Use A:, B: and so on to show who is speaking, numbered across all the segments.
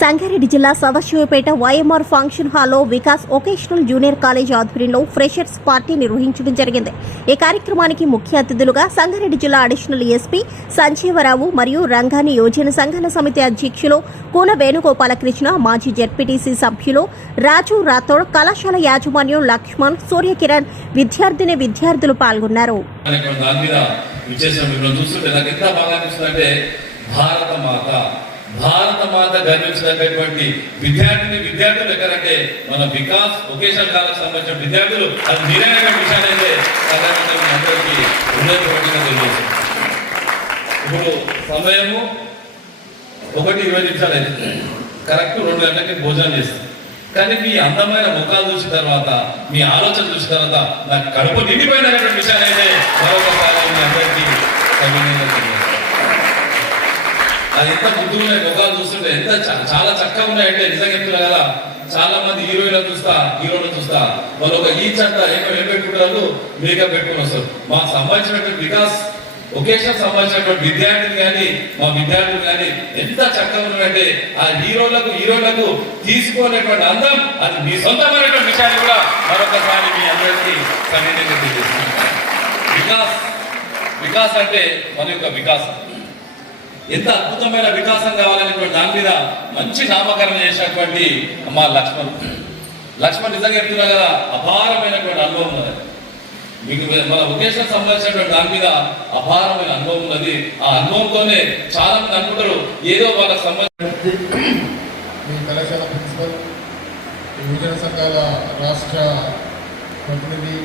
A: సంగారెడ్డి జిల్లా Sadasivpet YMR function హాల్లో Vikas vocational junior college ఆధ్వర్యంలో ఫ్రెషర్స్ పార్టీ నిర్వహించడం జరిగింది. ఈ కార్యక్రమానికి ముఖ్య అతిథులుగా సంగారెడ్డి జిల్లా అడిషనల్ ఎస్పీ సంజీవరావు మరియు రంగాని యోజన సంఘాల సమితి అధ్యక్షులు కూన వేణుగోపాలకృష్ణ మాజీ జెడ్పీటీసీ సభ్యులు రాజు రాథోడ్ కళాశాల యాజమాన్యం లక్ష్మణ్ సూర్యకిరణ్ విద్యార్థిని విద్యార్థులు పాల్గొన్నారు.
B: భారత మాత భారత మాత గర్వించదగ్గటువంటి విద్యార్థిని విద్యార్థులు ఎక్కడంటే మన వికాస్ వొకేషనల్ కాలకు సంబంధించిన విద్యార్థులు అది మీరైన విషయాలు అయితే సాధారణంగా అందరికీ ఉండేటువంటిగా తెలియదు ఇప్పుడు సమయము ఒకటి ఇరవై నిమిషాలు అయింది కరెక్ట్ రెండు గంటలకి భోజనం చేస్తాం. కానీ మీ అందమైన ముఖాలు చూసిన తర్వాత మీ ఆలోచన చూసిన తర్వాత నాకు కడుపు నిండిపోయినటువంటి విషయాలు అయితే మరొకసారి మీ అందరికీ అది ఎంత ముద్దుగా ముఖాలు చూస్తుంటే ఎంత చాలా చక్కగా ఉన్నాయంటే నిజంగా చెప్తున్నా కదా. చాలా మంది హీరోయిన్ చూస్తా హీరోలు చూస్తా. వాళ్ళు ఒక ఈచ్ అంతా ఏమో ఏం పెట్టుకుంటారు మేకప్ పెట్టుకుని వస్తారు. మాకు సంబంధించినటువంటి వికాస్ ఒకేషన్ సంబంధించినటువంటి విద్యార్థులు కానీ మా విద్యార్థులు కానీ ఎంత చక్కగా ఉన్నారంటే ఆ హీరోలకు హీరోలకు తీసుకోలేటువంటి అందం అది మీ సొంతమైనటువంటి విషయాన్ని కూడా మరొకసారి మీ అందరికీ సవినయంగా వికాస్ వికాస్ అంటే మన యొక్క వికాసం. ఎంత అద్భుతమైన వికాసం కావాలనేటువంటి దాని మీద మంచి నామకరణం చేసినటువంటి అమ్మ లక్ష్మణ్. లక్ష్మణ్ నిజంగా చెప్తున్నా కదా అపారమైనటువంటి అనుభవం ఉన్నది. మీకు మన ఉద్దేశం సంబంధించినటువంటి దాని మీద అపారమైన అనుభవం ఉన్నది. ఆ అనుభవంతోనే చాలా మంది అనుకుంటారు ఏదో వాళ్ళకి సంబంధించిన
C: మీ కళాశాల ప్రిన్సిపల్ యువజన సంఘాల రాష్ట్ర ప్రతినిధి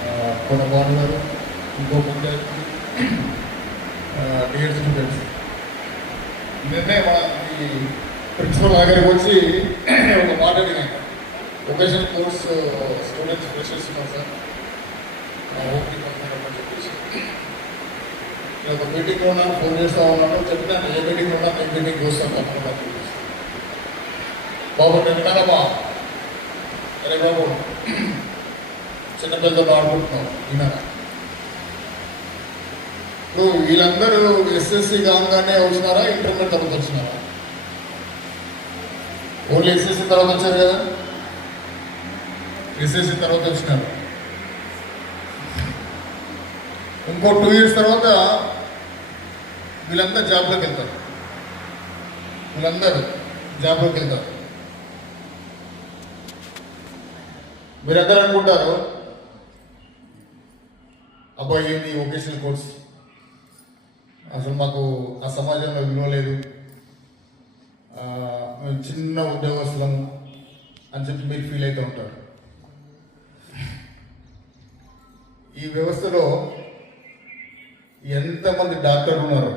C: ఆ, బాబు గారు ఇంకో ముందే డియర్ స్టూడెంట్స్ నిన్నే మన ఈ ప్రిన్సిపల్ దగ్గరికి వచ్చి ఒక మాట అడిగాను వొకేషనల్ కోర్స్ స్టూడెంట్స్ ఫ్రెషర్స్ ఉన్నారు సార్. నేను ఒక మీటింగ్ ఉన్నాను ఫోన్ చేస్తా ఉన్నాను చెప్పినాను ఏ మీటింగ్ ఉన్నా నేను మీటింగ్ చూస్తాను తప్పకుండా బాబు నేను విన్నానమ్మా అరే బాబు. చిన్నపిల్లతో ఆడుకుంటున్నావు విన్నానా? నువ్వు వీళ్ళందరూ ఎస్ఎస్సి కాగానే వచ్చినారా ఇంటర్మీడియట్ తర్వాత వచ్చినారా? ఓన్లీ ఎస్ఎస్సి తర్వాత వచ్చారు కదా? ఎస్ఎస్సి తర్వాత వచ్చినారు. ఇంకో టూ ఇయర్స్ తర్వాత వీళ్ళందరూ జాబ్లోకి వెళ్తారు. వీళ్ళందరూ జాబ్లోకి వెళ్తారు. మీరందరూ అనుకుంటారు అబ్బాయి ఏంటి వొకేషనల్ కోర్స్ అసలు మాకు ఆ సమాజంలో విలువ లేదు. మేము చిన్న ఉద్యోగస్తులం అని చెప్పి మీరు ఫీల్ అవుతూ ఉంటారు. ఈ వ్యవస్థలో ఎంతమంది డాక్టర్లు ఉన్నారు?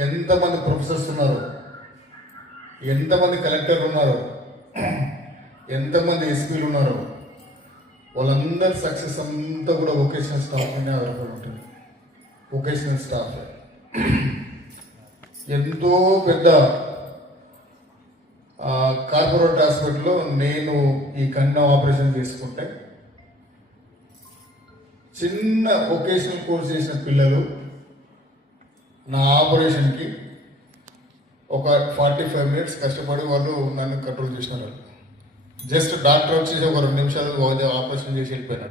C: ఎంతమంది ప్రొఫెసర్స్ ఉన్నారు? ఎంతమంది కలెక్టర్లు ఉన్నారు? ఎంతమంది ఎస్పీలు ఉన్నారు? వాళ్ళందరి సక్సెస్ అంతా కూడా వొకేషనల్ స్టాఫ్ మీద ఆధారపడి ఉంటుంది. వొకేషనల్ స్టాఫ్ ఎంతో పెద్ద కార్పొరేట్ హాస్పిటల్లో నేను ఈ కన్ను ఆపరేషన్ చేసుకుంటే చిన్న వొకేషనల్ కోర్స్ చేసిన పిల్లలు నా ఆపరేషన్కి ఒక ఫార్టీ ఫైవ్ మినిట్స్ కష్టపడి వాళ్ళు నన్ను కంట్రోల్ చేసినారు. జస్ట్ డాక్టర్ వచ్చేసి ఒక రెండు నిమిషాలు ఆపరేషన్ చేసి వెళ్ళిపోయినాడు.